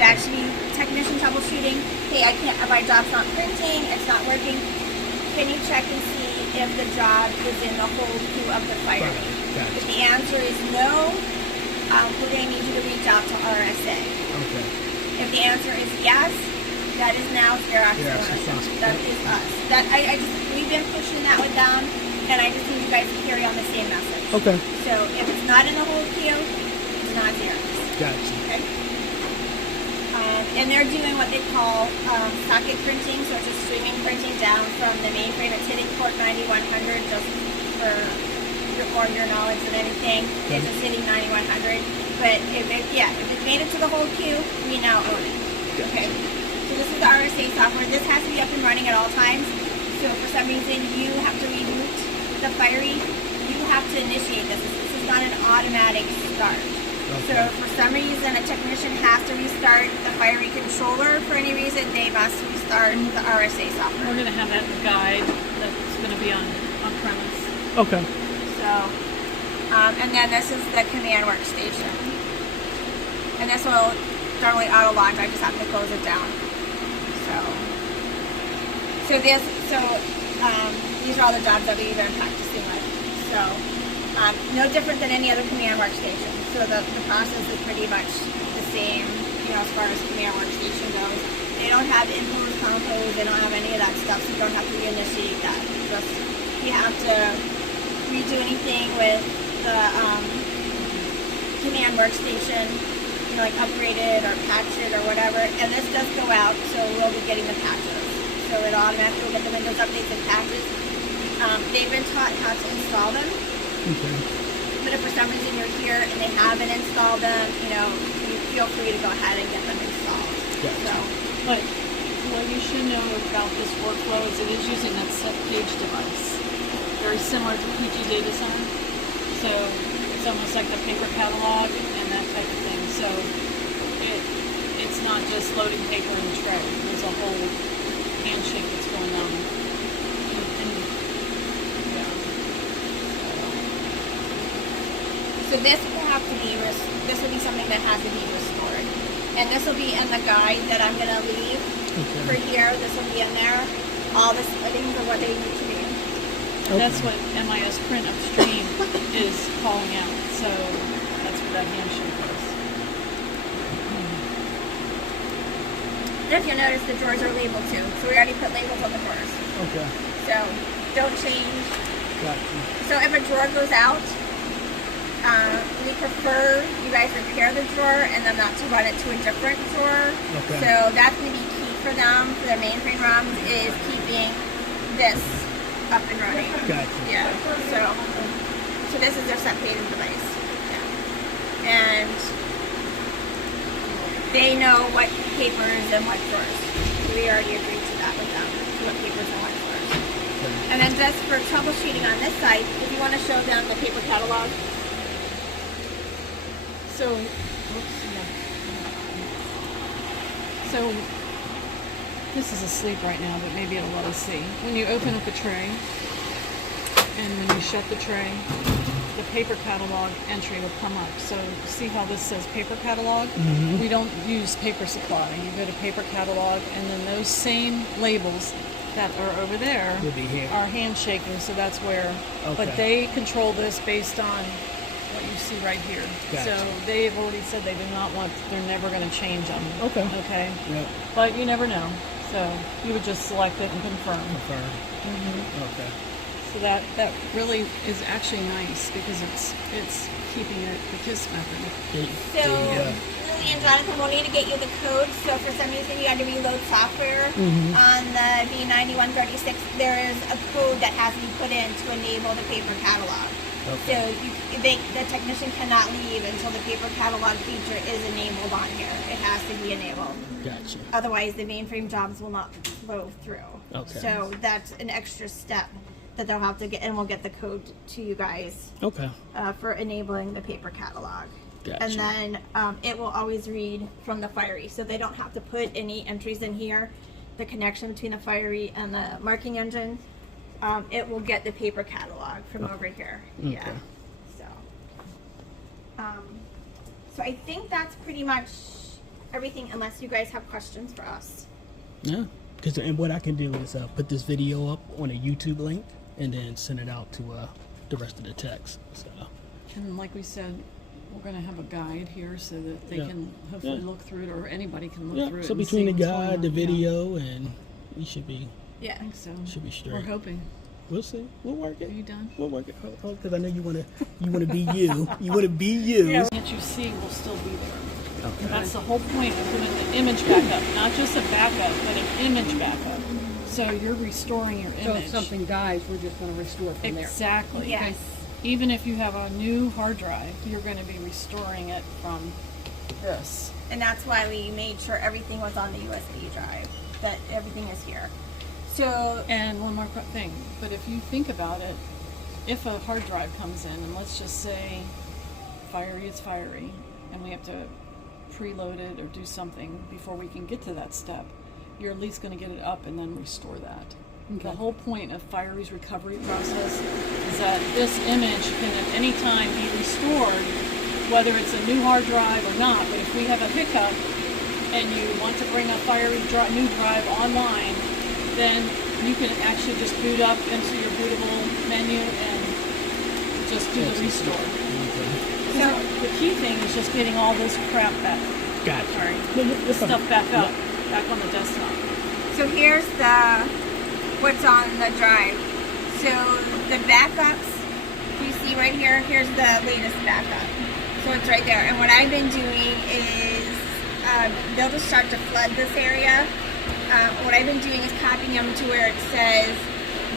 actually technician troubleshooting. Hey, I can't. My job's not printing. It's not working. Can you check and see if the job is in the whole queue of the firing? Gotcha. If the answer is no, we're going to need you to reach out to RSA. Okay. If the answer is yes, that is now Xerox Illinois. That is us. That we've been pushing that one down, and I just need you guys to carry on the same message. Okay. So if it's not in the whole queue, it's not Xerox. Gotcha. Okay. And they're doing what they call socket printing, so it's just streaming printing down from the mainframe. It's hitting port 9100 just for your knowledge and anything. Okay. It's just hitting 9100. But if it made it to the whole queue, we now own it. Gotcha. Okay. So this is the RSA software. This has to be up and running at all times. So for some reason you have to reboot the Firey. You have to initiate this. This is not an automatic start. Okay. So for some reason a technician has to restart the Firey controller. For any reason, they must restart the RSA software. We're going to have that in the guide that's going to be on premise. Okay. So, and then this is the command workstation. And this will normally auto launch. I just have to close it down. So these are all the jobs that we've been practicing with. So, no different than any other command workstation. So the process is pretty much the same, as far as command workstation goes. They don't have impose, compose, they don't have any of that stuff, so you don't have to reinitiate that. Just, you have to redo anything with the command workstation, like upgrade it or patch it or whatever, and this does go out, so we'll be getting the patches. So it automatically will get the Windows updates and patches. They've been taught how to install them. Okay. But if for some reason you're here and they haven't installed them, you feel free to go ahead and get them installed. Gotcha. So, But what you should know about this workflow is it is using that set page device. Very similar to PG Data Center. So it's almost like the paper catalog and that type of thing. So it's not just loading paper in the tray. There's a whole handshake that's going on. So this will have to be, this will be something that has to be restored. And this will be in the guide that I'm going to leave for here. This will be in there. All the settings of what they need to do. And that's what MIS Print Upstream is calling out. So that's what that handshake is. And if you notice, the drawers are labeled too. So we already put labels on the drawers. Okay. So don't change. Gotcha. So if a drawer goes out, we prefer you guys repair the drawer and then not to run it to a different drawer. Okay. So that's going to be key for them, for their mainframe ROMs, is keeping this up and running. Gotcha. Yeah. So this is their set page device. Yeah. And they know what papers and what drawers. We already agreed to that with them. What papers and what drawers. Okay. And then just for troubleshooting on this side, if you want to show them the paper catalog. So this is asleep right now, but maybe it'll let us see. When you open up a tray, and when you shut the tray, the paper catalog entry will come up. So see how this says paper catalog? Mm-hmm. We don't use paper supply. You go to paper catalog, and then those same labels that are over there Will be here. are handshaking, so that's where. Okay. But they control this based on what you see right here. Gotcha. So they've already said they do not want, they're never going to change them. Okay. Okay. Yep. But you never know. So you would just select it and confirm. Confirm. Okay. So that really is actually nice because it's keeping it the KISS method. So Lily and Jonathan will need to get you the code. So for some reason you had to reload software on the B9136. There is a code that has to be put in to enable the paper catalog. Okay. So the technician cannot leave until the paper catalog feature is enabled on here. It has to be enabled. Gotcha. Otherwise, the mainframe jobs will not flow through. Okay. So that's an extra step that they'll have to get, and we'll get the code to you guys Okay. for enabling the paper catalog. Gotcha. And then it will always read from the Firey, so they don't have to put any entries in here. The connection between the Firey and the marking engine, it will get the paper catalog from over here. Okay. Yeah. So I think that's pretty much everything unless you guys have questions for us. Yeah. And what I can do is put this video up on a YouTube link and then send it out to the rest of the text. So. And like we said, we're going to have a guide here so that they Yeah. can hopefully Yeah. look through it, or anybody can look Yeah. through it. So and between see the what's going guide, the on. Yeah. video, and we should be Yeah. I think so. Should be straight. We're hoping. We'll see. We'll work Are it. you done? We'll work it. Because I know you wanna be you. You wanna be you. Yeah. What you see will still be there. Okay. That's the whole point of doing the image backup, not just a backup, but an image backup. So you're restoring your So image. if something dies, we're just going to restore from there. Exactly. Yes. Even if you have a new hard drive, you're going to be restoring it from this. And that's why we made sure everything was on the USB drive, that everything is here. So, And one more thing, but if you think about it, if a hard drive comes in, and let's just say fiery is fiery, and we have to preload it or do something before we can get to that step, you're at least going to get it up and then restore that. The Okay. whole point of Fiery's recovery process is that this image can at any time be restored, whether it's a new hard drive or not. But if we have a hiccup and you want to bring a new drive online, then you can actually just boot up into your bootable menu and just do the restore. Okay. so The key thing is just getting all this crap back, Gotcha. sorry, No, no, this that's fine. stuff back up, Yeah. back on the desktop. So here's what's on the drive. So the backups, you see right here, here's the latest backup. So it's right there. And what I've been doing is, they'll just start to flood this area. What I've been doing is copying them to where it says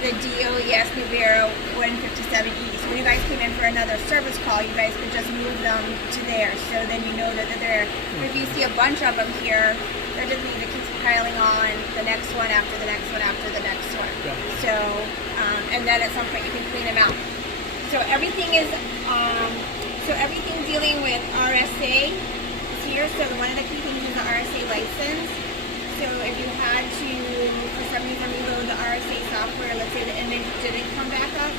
the DOES Nubero 157E. So when you guys came in for another service call, you guys could just move them to there. So then you know that they're there. But if you see a bunch of them here, that just means it keeps piling on the next one after the next one after the next one. Yeah. So, and then at some point you can clean them out. So everything is, everything dealing with RSA is here. So one of the key things is the RSA license. So if you had to, for some reason, reload the RSA software, let's say the image didn't come back up,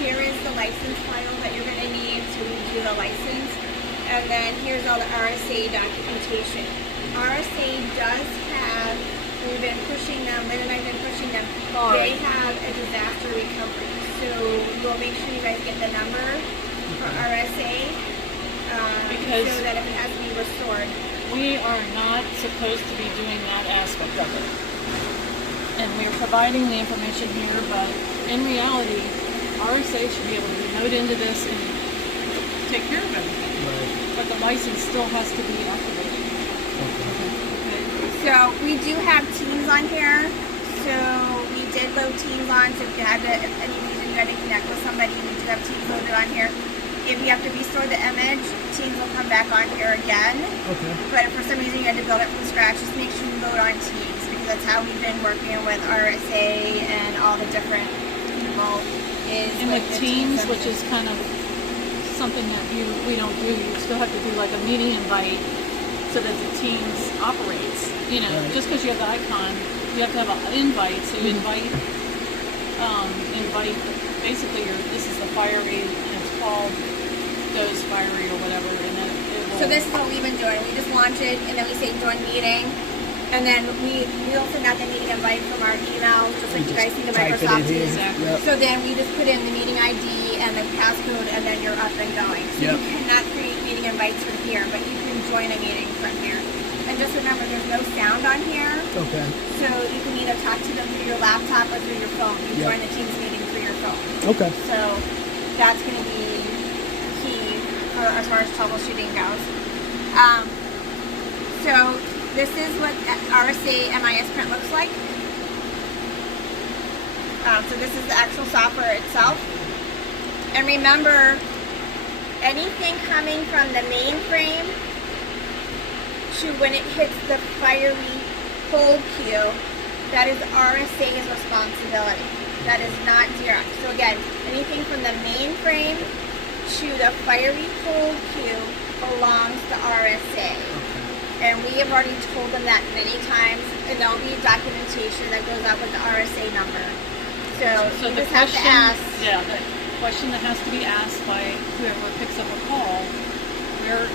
here is the license file that you're going to need to redo the license. And then here's all the RSA documentation. RSA does have, we've been pushing them, Lynn and I have been pushing them, they have a disaster recovery. So we'll make sure you guys get the number for RSA, Because- so that if it has to be restored. We are not supposed to be doing that aspect of it. And we're providing the information here, but in reality, RSA should be able to remote into this and take care of everything. Right. But the license still has to be activated. Okay. Okay? So we do have Teams on here. So we did load Teams on. So if you had to, if any reason you had to connect with somebody, we do have Teams loaded on here. If you have to restore the image, Teams will come back on here again. Okay. But if for some reason you had to build it from scratch, just make sure you load on Teams, because that's how we've been working with RSA and all the different people. Is And with the Teams, and- which is kind of something that we don't do, you still have to do like a meeting invite so that the Teams operates. You know, Right. just because you have the icon, you have to have an invite. So you invite basically this is the Fiery, and it's called Goes Fiery or whatever, and then it will. So this is what we've been doing. We just launch it, and then we say join meeting, and then we'll send out the meeting invite from our email, just like you guys see the Type it in Microsoft here. Teams. Exactly. Yep. So then we just put in the meeting ID and the passcode, and then you're up and going. So Yep. you cannot create meeting invites from here, but you can join a meeting from here. And just remember, there's no sound on here, Okay. so you can either talk to them through your laptop or through your phone. You Yep. join the Teams meeting through your phone. Okay. So that's going to be key for, as far as troubleshooting goes. So this is what RSA MIS print looks like. So this is the actual software itself. And remember, anything coming from the mainframe to when it hits the Fiery hold queue, that is RSA's responsibility. That is not Xerox. So again, anything from the mainframe to the Fiery hold queue belongs to RSA. And we have already told them that many times, and there'll be documentation that goes out with the RSA number. So you the just have to ask. Yeah, the question that has to be asked by whoever picks up a call, where